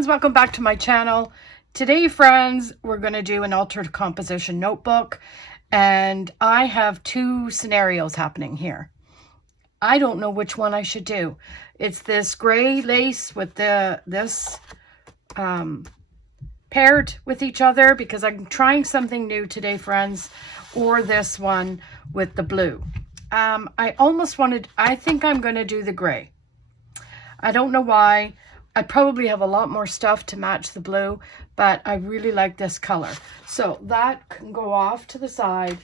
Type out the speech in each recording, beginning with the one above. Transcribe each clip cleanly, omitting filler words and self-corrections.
friends, welcome back to my channel. Today, friends, we're going to do an altered composition notebook, and I have two scenarios happening here. I don't know which one I should do. It's this gray lace with this paired with each other because I'm trying something new today, friends, or this one with the blue. I think I'm going to do the gray. I don't know why. I probably have a lot more stuff to match the blue, but I really like this color. So that can go off to the side.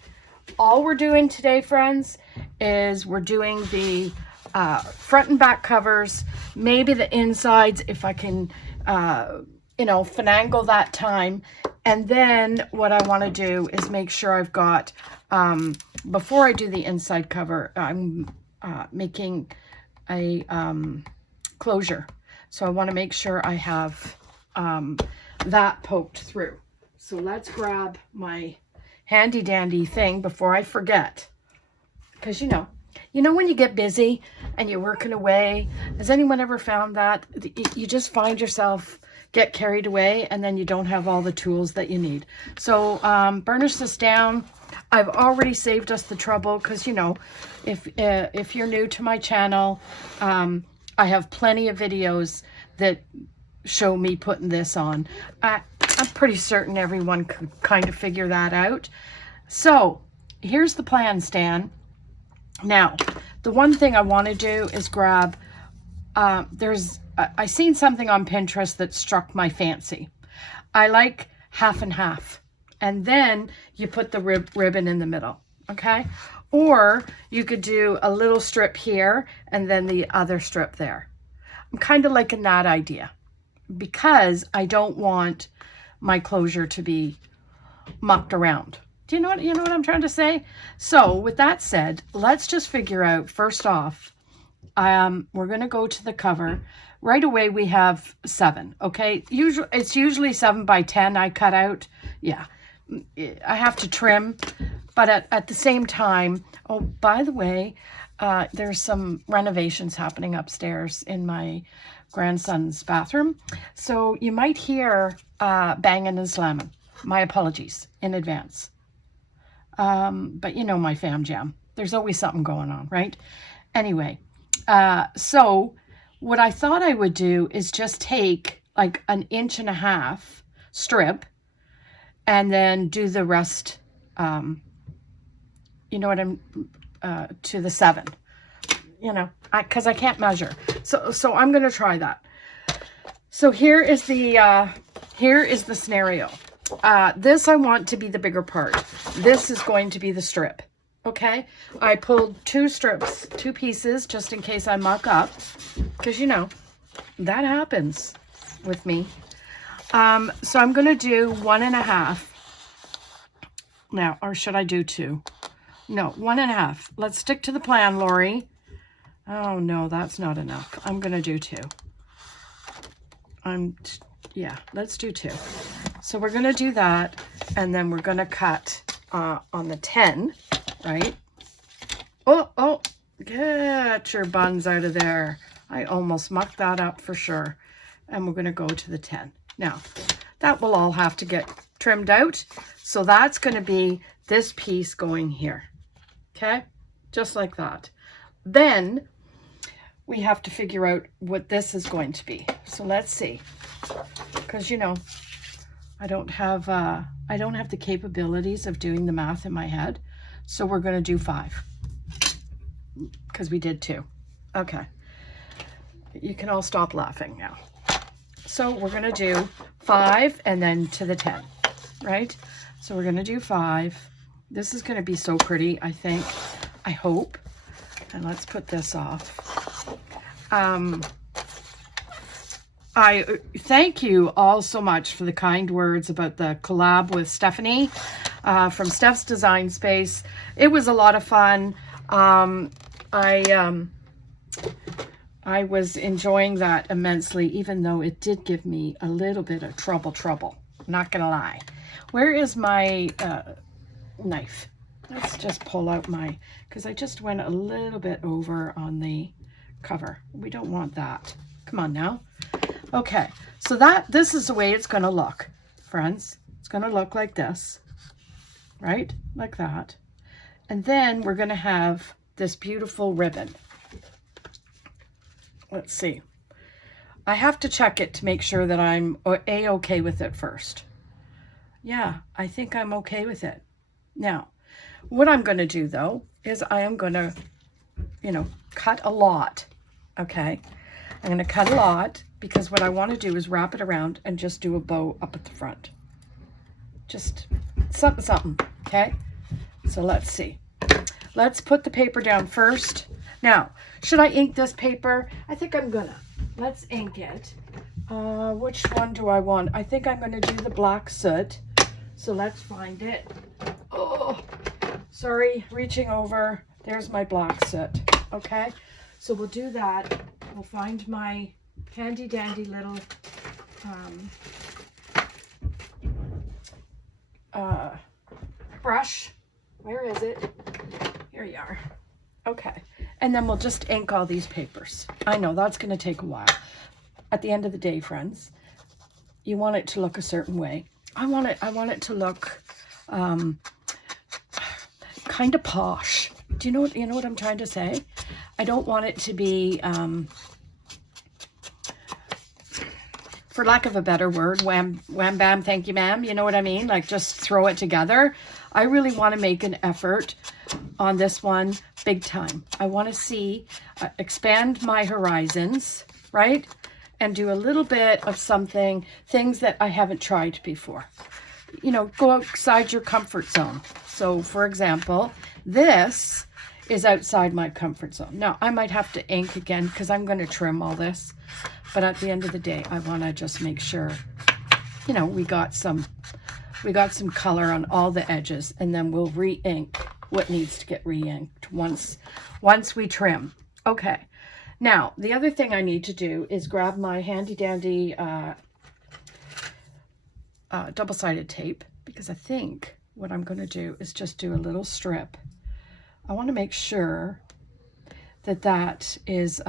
All we're doing today, friends, is we're doing the front and back covers, maybe the insides if I can, finagle that time. And then what I want to do is make sure I've got, before I do the inside cover, I'm making a closure. So I want to make sure I have that poked through. So let's grab my handy dandy thing before I forget. Because you know when you get busy and you're working away, has anyone ever found that? You just find yourself get carried away and then you don't have all the tools that you need. So burnish this down. I've already saved us the trouble because, if you're new to my channel, I have plenty of videos that show me putting this on. I'm pretty certain everyone could kind of figure that out. So here's the plan, Stan. Now, the one thing I want to do is grab, I seen something on Pinterest that struck my fancy. I like half and half. And then you put the ribbon in the middle, okay? Or you could do a little strip here and then the other strip there. I'm kind of liking that idea because I don't want my closure to be mucked around. Do you know what I'm trying to say? So with that said, let's just figure out first off, we're going to go to the cover. Right away we have 7, okay? It's usually 7 by 10 I cut out. Yeah, I have to trim, but at the same time, oh, by the way, there's some renovations happening upstairs in my grandson's bathroom. So you might hear banging and slamming. My apologies in advance. But you know my fam jam. There's always something going on, right? Anyway, so what I thought I would do is just take like 1.5 inch strip and then do the rest, to the 7, because I can't measure. So I'm going to try that. So here is the scenario. This I want to be the bigger part. This is going to be the strip. Okay. I pulled 2 strips, 2 pieces, just in case I muck up, because that happens with me. So I'm going to do 1.5 now, or should I do 2? No, 1.5. Let's stick to the plan, Lori. Oh no, that's not enough. I'm going to do 2. Let's do 2. So we're going to do that, and then we're going to cut on the 10, right? Oh, get your buns out of there. I almost mucked that up for sure. And we're going to go to the 10. Now, that will all have to get trimmed out. So that's going to be this piece going here. Okay? Just like that. Then we have to figure out what this is going to be. So let's see. Because, I don't have the capabilities of doing the math in my head. So we're going to do 5. Because we did 2. Okay. You can all stop laughing now. So we're going to do 5 and then to the 10, right? So we're going to do 5. This is going to be so pretty, I think. I hope. And let's put this off. I thank you all so much for the kind words about the collab with Stephanie from Steph's Design Space. It was a lot of fun. I was enjoying that immensely, even though it did give me a little bit of trouble. Not gonna lie. Where is my knife? Let's just pull out because I just went a little bit over on the cover. We don't want that. Come on now. Okay, so this is the way it's going to look, friends. It's going to look like this, right? Like that. And then we're going to have this beautiful ribbon. Let's see. I have to check it to make sure that I'm A-okay with it first. Yeah, I think I'm okay with it. Now, what I'm going to do, though, is I am going to, cut a lot, okay? I'm going to cut a lot because what I want to do is wrap it around and just do a bow up at the front. Just something, something, okay? So let's see. Let's put the paper down first. Now, should I ink this paper? I think I'm gonna. Let's ink it. Which one do I want? I think I'm gonna do the black soot. So let's find it. Oh, sorry, reaching over. There's my black soot, okay? So we'll do that. We'll find my handy dandy little brush. Where is it? Here you are. Okay. And then we'll just ink all these papers. I know that's going to take a while. At the end of the day, friends, you want it to look a certain way. I want it to look kind of posh. Do you know what I'm trying to say? I don't want it to be for lack of a better word, wham bam, thank you ma'am, you know what I mean? Like just throw it together. I really want to make an effort on this one big time. I want to see, expand my horizons, right? And do a little bit of things that I haven't tried before. Go outside your comfort zone. So for example, this is outside my comfort zone. Now I might have to ink again because I'm going to trim all this. But at the end of the day, I want to just make sure, we got some color on all the edges, and then we'll re-ink what needs to get re-inked once we trim. Okay. Now, the other thing I need to do is grab my handy dandy double-sided tape, because I think what I'm going to do is just do a little strip. I want to make sure that is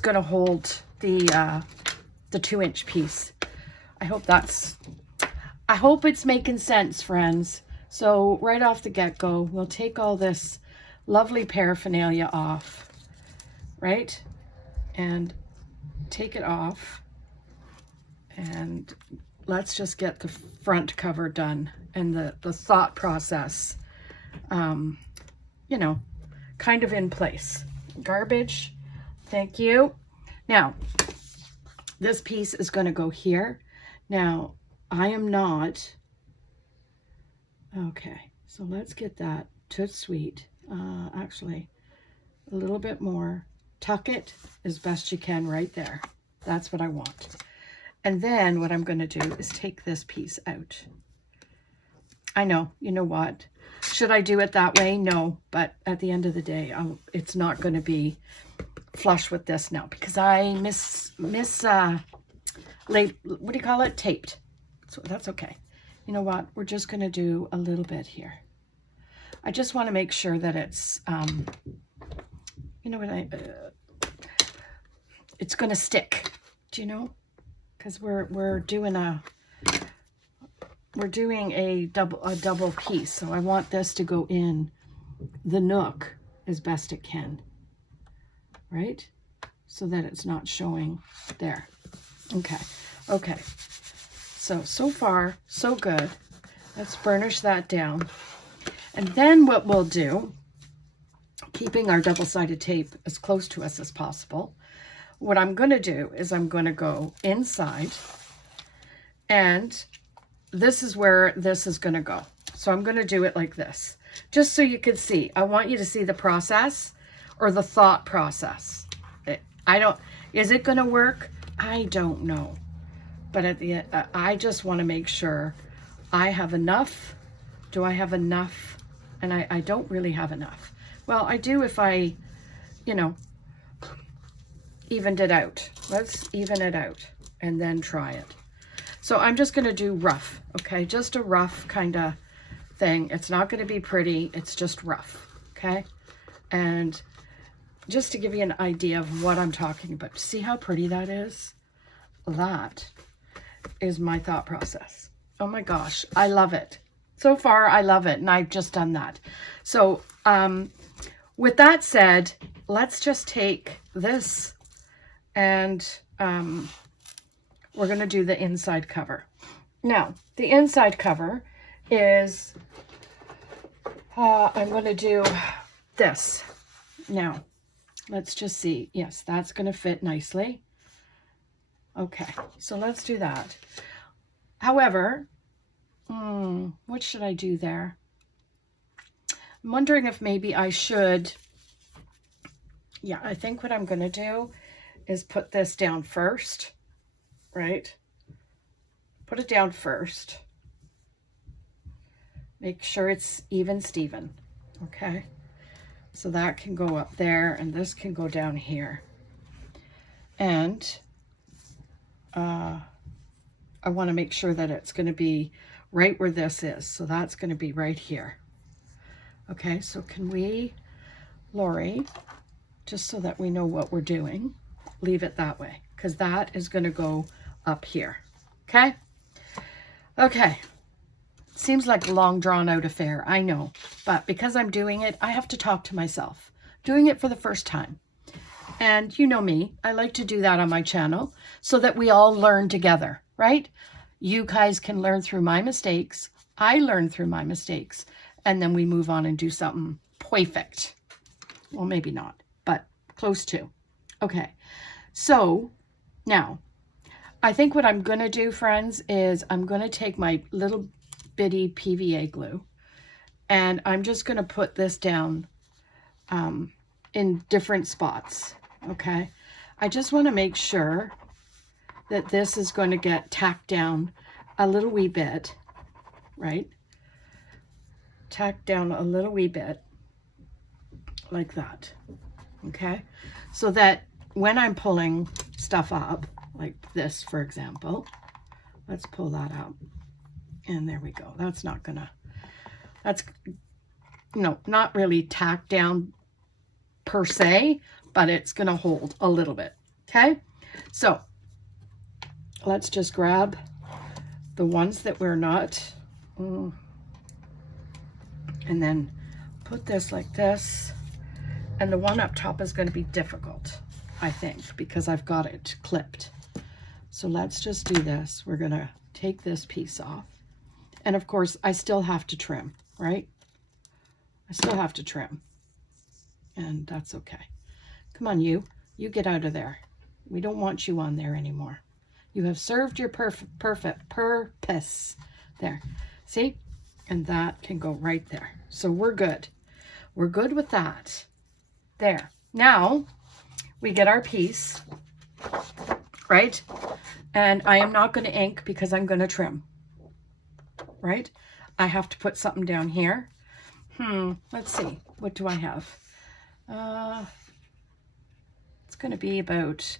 going to hold the 2-inch piece. I hope it's making sense, friends. So right off the get-go, we'll take all this lovely paraphernalia off, right? And take it off. And let's just get the front cover done and the thought process, kind of in place. Garbage. Thank you. Now, this piece is going to go here. Now, I am not... Okay, so let's get that tout sweet. Actually, a little bit more. Tuck it as best you can right there. That's what I want. And then what I'm going to do is take this piece out. I know, you know what? Should I do it that way? No, but at the end of the day, it's not going to be flush with this now because I what do you call it? Taped. So that's okay. You know what? We're just going to do a little bit here. I just want to make sure that it's, it's going to stick. Do you know? Because we're doing a double piece, so I want this to go in the nook as best it can, right? So that it's not showing there. Okay. So far, so good. Let's burnish that down. And then what we'll do, keeping our double-sided tape as close to us as possible, what I'm going to do is I'm going to go inside, and this is where this is going to go. So I'm going to do it like this, just so you can see. I want you to see the process or the thought process. Is it going to work? I don't know. But at the end, I just want to make sure I have enough. Do I have enough? And I don't really have enough. Well, I do if I, evened it out. Let's even it out and then try it. So I'm just going to do rough, okay? Just a rough kind of thing. It's not going to be pretty. It's just rough, okay? And just to give you an idea of what I'm talking about. See how pretty that is? That is my thought process. Oh my gosh, I love it. So far, I love it, and I've just done that. So, with that said, let's just take this and we're going to do the inside cover. Now, the inside cover is, I'm going to do this. Now, let's just see. Yes, that's going to fit nicely. Okay, so let's do that. However, what should I do there? I'm wondering if maybe I should, yeah, I think what I'm going to do is put this down first, right? Put it down first. Make sure it's even Steven, okay? So that can go up there, and this can go down here. And I want to make sure that it's going to be right where this is. So that's going to be right here. Okay, so can we, Lori, just so that we know what we're doing, leave it that way, because that is going to go up here. Okay? Okay. Seems like a long drawn out affair, I know, but because I'm doing it, I have to talk to myself. Doing it for the first time. And you know me, I like to do that on my channel so that we all learn together, right? You guys can learn through my mistakes. I learn through my mistakes. And then we move on and do something perfect. Well, maybe not, but close to. Okay, so now I think what I'm going to do, friends, is I'm going to take my little bitty PVA glue and I'm just going to put this down in different spots. Okay, I just want to make sure that this is going to get tacked down a little wee bit, right? Tack down a little wee bit like that. Okay, so that when I'm pulling stuff up like this, for example, let's pull that up, and there we go. That's not gonna, that's, no, not really tacked down per se, but it's gonna hold a little bit. Okay, so let's just grab the ones that we're not and then put this like this. And the one up top is going to be difficult, I think, because I've got it clipped. So let's just do this. We're going to take this piece off. And of course, I still have to trim, right? I still have to trim. And that's okay. Come on, you get out of there. We don't want you on there anymore. You have served your perfect purpose. There. See? And that can go right there. So we're good. We're good with that. There. Now we get our piece, right? And I am not going to ink because I'm going to trim, right? I have to put something down here. Let's see. What do I have? It's going to be about,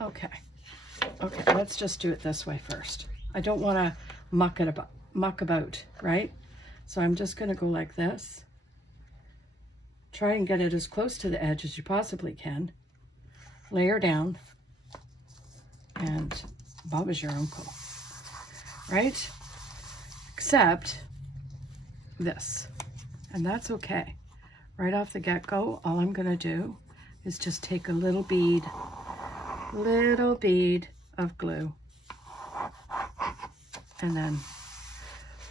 okay, let's just do it this way first. I don't want to muck about, right? So I'm just going to go like this. Try and get it as close to the edge as you possibly can. Layer down. And Bob is your uncle, right? Except this. And that's okay. Right off the get-go, all I'm going to do is just take a little bead of glue and then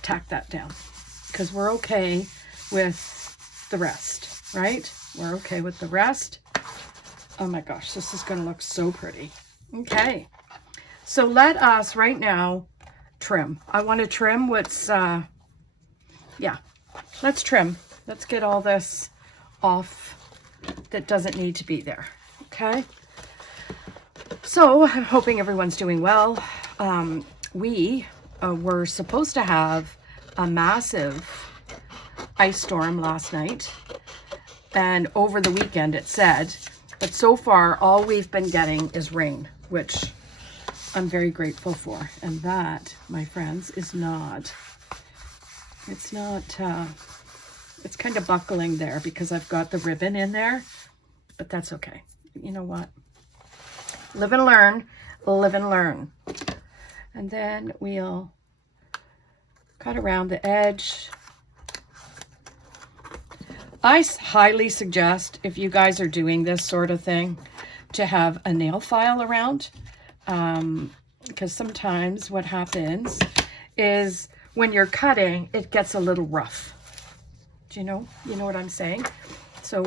tack that down, because we're okay with the rest, right? We're okay with the rest. Oh my gosh, this is going to look so pretty. Okay, so let us right now trim. I want to trim what's, yeah, let's trim. Let's get all this off that doesn't need to be there, okay? So I'm hoping everyone's doing well. We were supposed to have a massive ice storm last night, and over the weekend it said, but so far all we've been getting is rain, which I'm very grateful for. And that, my friends, is not, it's not, it's kind of buckling there because I've got the ribbon in there, but that's okay. You know what? Live and learn, live and learn. And then we'll cut around the edge. I highly suggest, if you guys are doing this sort of thing, to have a nail file around, because sometimes what happens is when you're cutting, it gets a little rough. Do you know what I'm saying? So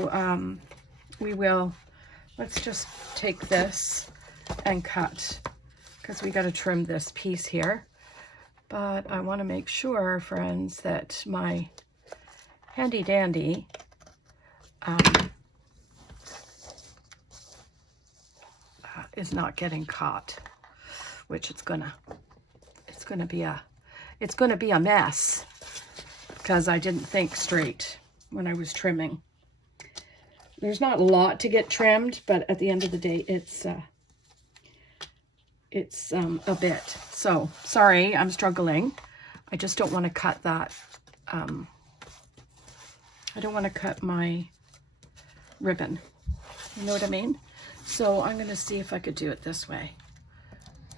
let's just take this and cut, because we got to trim this piece here. But I want to make sure, friends, that my handy dandy is not getting caught, which it's gonna be a mess, because I didn't think straight when I was trimming. There's not a lot to get trimmed, but at the end of the day, it's a bit. So sorry, I'm struggling. I just don't want to cut that. I don't want to cut my ribbon. You know what I mean? So I'm going to see if I could do it this way.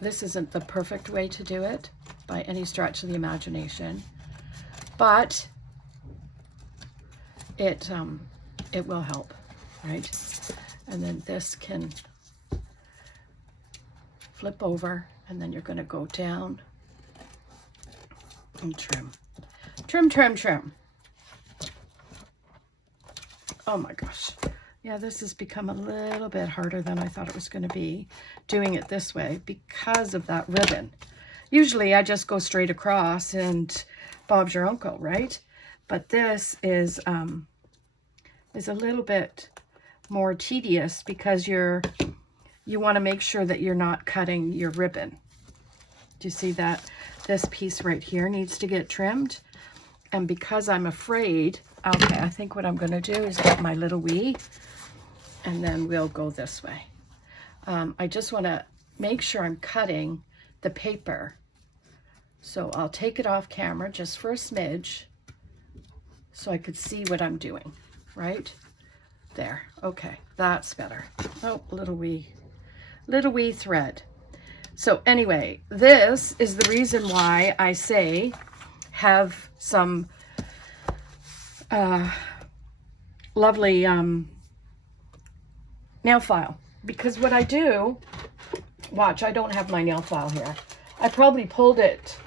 This isn't the perfect way to do it by any stretch of the imagination, but it will help, right? And then this can flip over, and then you're going to go down and trim. Trim, trim, trim. Oh my gosh. Yeah, this has become a little bit harder than I thought it was going to be, doing it this way because of that ribbon. Usually I just go straight across and Bob's your uncle, right? But this is a little bit more tedious because you want to make sure that you're not cutting your ribbon. Do you see that? This piece right here needs to get trimmed. And because I'm afraid, okay, I think what I'm going to do is get my little wee, and then we'll go this way. I just want to make sure I'm cutting the paper. So I'll take it off camera just for a smidge so I could see what I'm doing, right? There, okay, that's better. Oh, little wee thread. So anyway, this is the reason why I say have some lovely nail file, because what I do, watch, I don't have my nail file here. I probably pulled it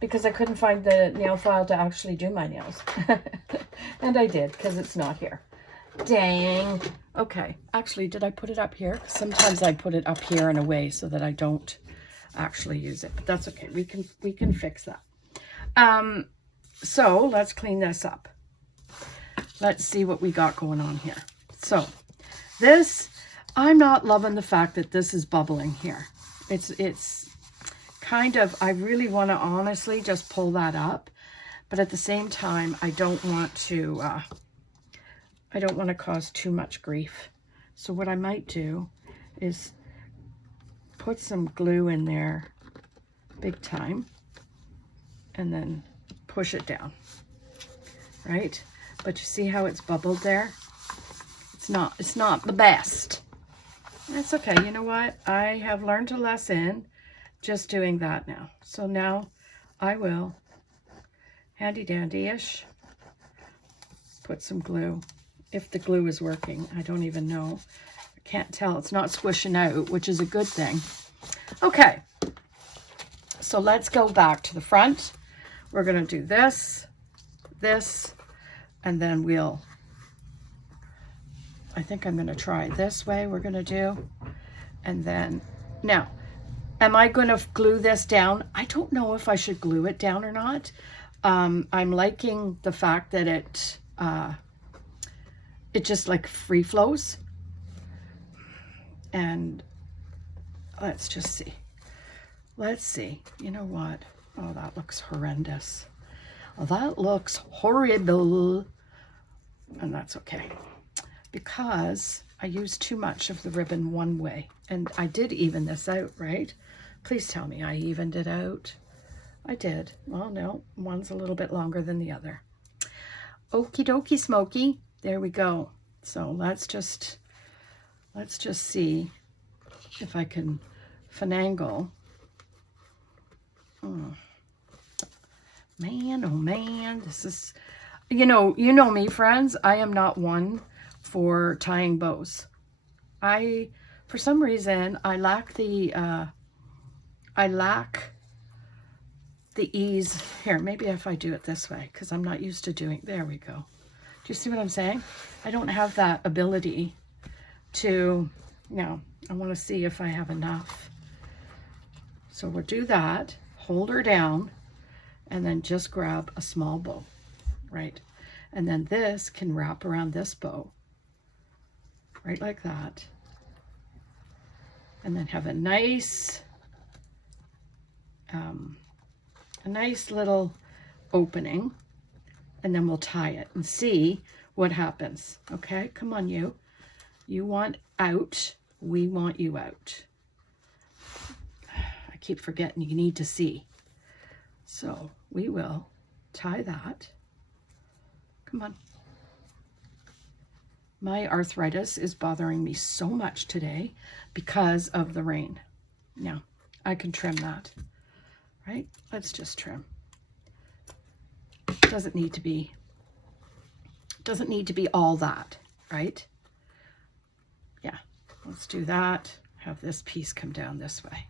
because I couldn't find the nail file to actually do my nails. And I did, because it's not here. Dang. Okay, actually, did I put it up here? Sometimes I put it up here in a way so that I don't actually use it, but that's okay. We can fix that. So let's clean this up. Let's see what we got going on here. So this, I'm not loving the fact that this is bubbling here. It's kind of, I really want to honestly just pull that up, but at the same time, I don't want to cause too much grief. So what I might do is put some glue in there big time and then push it down, right? But you see how it's bubbled there? It's not the best. That's okay. You know what? I have learned a lesson just doing that now. So now I will handy dandy-ish put some glue. If the glue is working, I don't even know. I can't tell. It's not squishing out, which is a good thing. Okay. So let's go back to the front. We're going to do this, and then I think I'm going to try this way. We're going to do, and then, now, am I going to glue this down? I don't know if I should glue it down or not. I'm liking the fact that it just like free flows. And let's just see. Let's see. You know what? Oh, that looks horrendous. Oh, that looks horrible. And that's okay, because I used too much of the ribbon one way. And I did even this out, right? Please tell me I evened it out. I did. Well, no, one's a little bit longer than the other. Okie dokie smoky. There we go. So let's just let's just see if I can finagle. Oh man, this is, you know me, friends. I am not one for tying bows. For some reason, I lack the ease. Here, maybe if I do it this way, because I'm not used to doing, there we go. Do you see what I'm saying? I don't have that ability to, I want to see if I have enough. So we'll do that, hold her down, and then just grab a small bow, right? And then this can wrap around this bow, right like that. And then have a nice little opening, and then we'll tie it and see what happens. Okay, come on, you want out, we want you out. I keep forgetting you need to see. So we will tie that. Come on. My arthritis is bothering me so much today because of the rain. Now, I can trim that, right? Let's just trim. Doesn't need to be all that, right? Yeah, let's do that. Have this piece come down this way,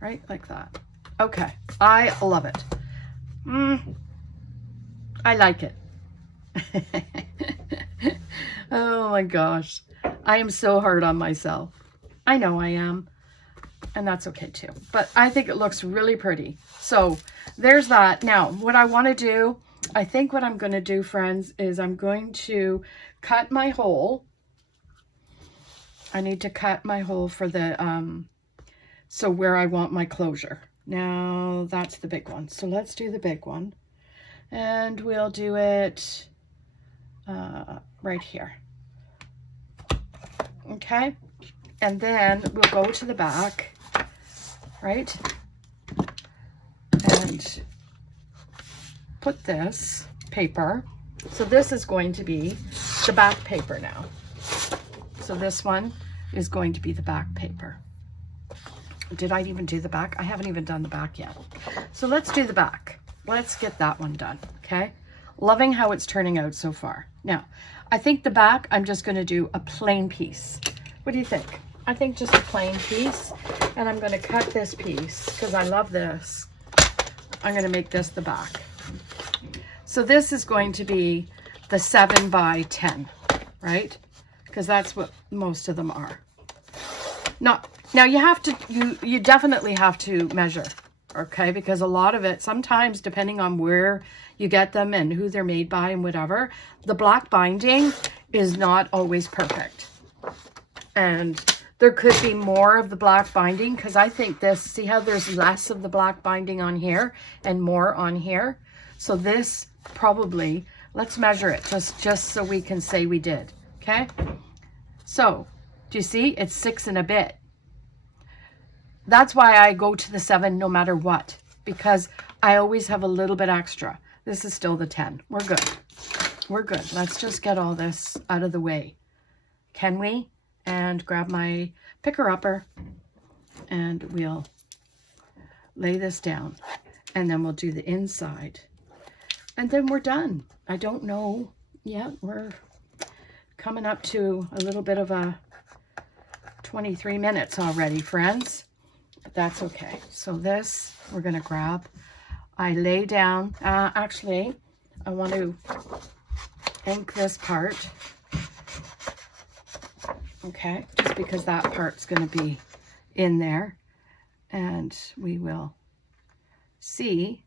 right? Like that. Okay, I love it. I like it. Oh my gosh, I am so hard on myself. I know I am, and that's okay too, but I think it looks really pretty. So there's that. Now what I want to do, I think what I'm going to do, friends, is I'm going to cut my hole. I need to cut my hole for the so where I want my closure. Now that's the big one, so let's do the big one, and we'll do it right here. Okay, and then we'll go to the back, right, and put this paper. So this is going to be the back paper now. So this one is going to be the back paper. Did I even do the back? I haven't even done the back yet. So let's do the back. Let's get that one done, okay? Loving how it's turning out so far. Now, I think the back, I'm just going to do a plain piece. What do you think? I think just a plain piece. And I'm going to cut this piece because I love this. I'm going to make this the back. So this is going to be the 7 by 10, right? Because that's what most of them are. Now you have to, you definitely have to measure, okay? Because a lot of it, sometimes depending on where you get them and who they're made by and whatever, the black binding is not always perfect. And there could be more of the black binding, because I think this, see how there's less of the black binding on here and more on here? So this probably, let's measure it just so we can say we did, okay? So, do you see? It's 6 and a bit. That's why I go to the 7 no matter what, because I always have a little bit extra. This is still the 10. We're good. We're good. Let's just get all this out of the way. Can we? And grab my picker-upper, and we'll lay this down, and then we'll do the inside. And then we're done. I don't know yet. We're coming up to a little bit of a 23 minutes already, friends. But that's okay. So this, we're going to grab. I lay down. Actually, I want to ink this part. Okay, just because that part's going to be in there. And we will see,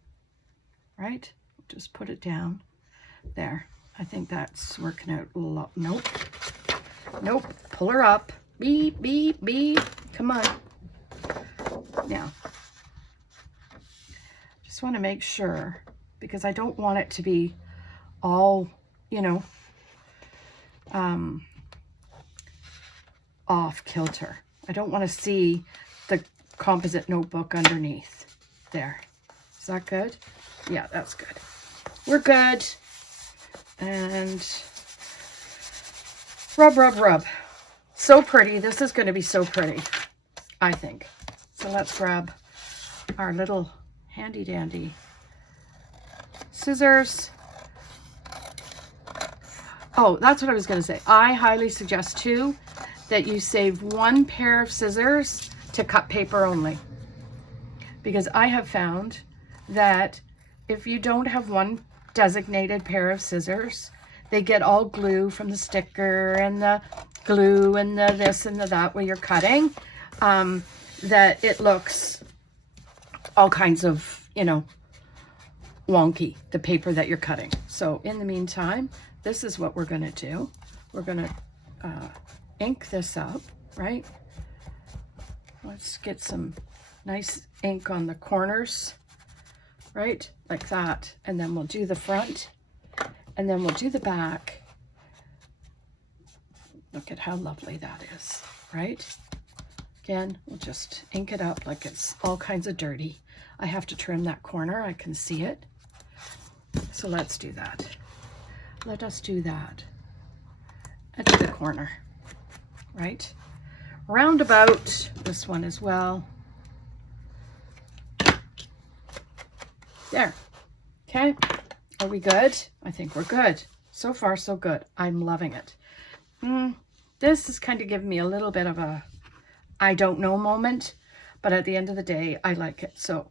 right? Just put it down there. I think that's working out a lot. Nope. Nope. Pull her up. Beep, beep, beep. Come on. Now, just want to make sure, because I don't want it to be all, you know, off kilter. I don't want to see the composite notebook underneath there. Is that good? Yeah, that's good. We're good. And rub, rub, rub. So pretty. This is going to be so pretty, I think. So let's grab our little handy dandy scissors. Oh, that's what I was going to say. I highly suggest too that you save one pair of scissors to cut paper only, because I have found that if you don't have one designated pair of scissors, they get all glue from the sticker and the glue and the this and the that while you're cutting, that it looks all kinds of, you know, wonky, the paper that you're cutting. So in the meantime, this is what we're going to do. We're going to ink this up, right? Let's get some nice ink on the corners, right? Like that. And then we'll do the front, and then we'll do the back. Look at how lovely that is, right? Again, we'll just ink it up like it's all kinds of dirty. I have to trim that corner. I can see it. So let's do that. Let us do that at the corner, right? Roundabout this one as well. There. Okay. Are we good? I think we're good. So far, so good. I'm loving it. This is kind of giving me a little bit of a I don't know moment, but at the end of the day, I like it. So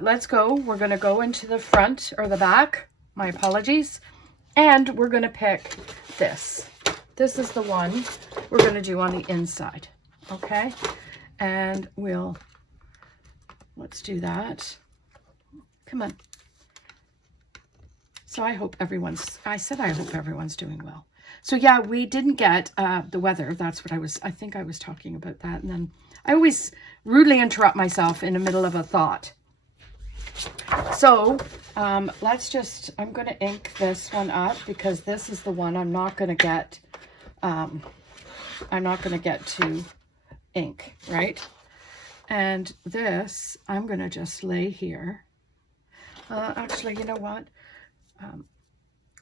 let's go. We're going to go into the front or the back. My apologies. And we're going to pick this. This is the one we're going to do on the inside. Okay. And let's do that. Come on. So I hope everyone's doing well. So yeah, we didn't get the weather. That's what I think I was talking about that. And then I always rudely interrupt myself in the middle of a thought. So I'm going to ink this one up because this is the one I'm not going to get to ink, right? And this, I'm going to just lay here. Actually, you know what?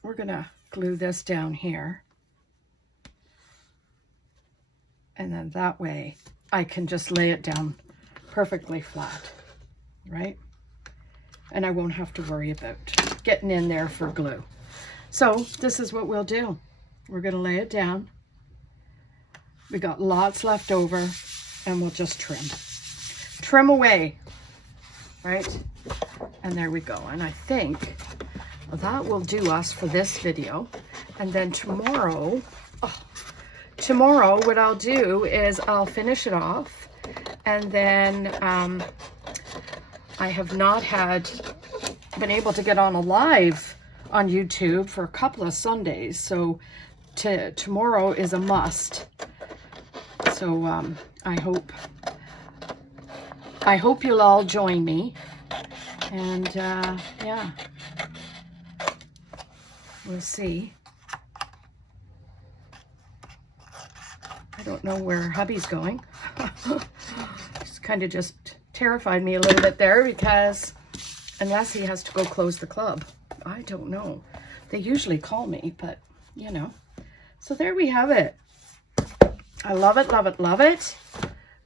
We're going to glue this down here. And then that way I can just lay it down perfectly flat, right? And I won't have to worry about getting in there for glue. So this is what we'll do. We're going to lay it down. We got lots left over, and we'll just trim away, right? And there we go. And I think that will do us for this video. And then tomorrow what I'll do is I'll finish it off, and then I have not been able to get on a live on YouTube for a couple of Sundays, so tomorrow is a must. So I hope you'll all join me, and yeah, we'll see. I don't know where hubby's going. It's kind of just terrified me a little bit there, because unless he has to go close the club, I don't know. They usually call me, but you know. So there we have it. I love it, love it, love it.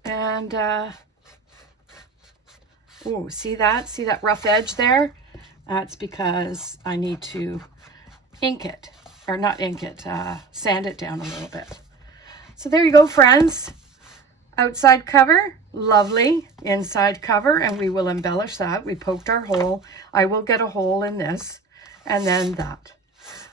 And oh, see that rough edge there? That's because I need to ink it, or not ink it, sand it down a little bit. So there you go, friends. Outside cover, lovely. Inside cover, and we will embellish that. We poked our hole. I will get a hole in this, and then that.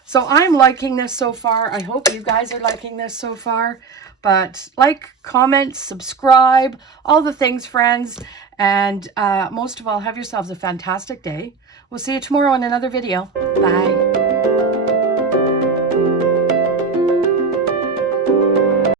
So I'm liking this so far. I hope you guys are liking this so far. But like, comment, subscribe, all the things, friends. And most of all, have yourselves a fantastic day. We'll see you tomorrow in another video. Bye.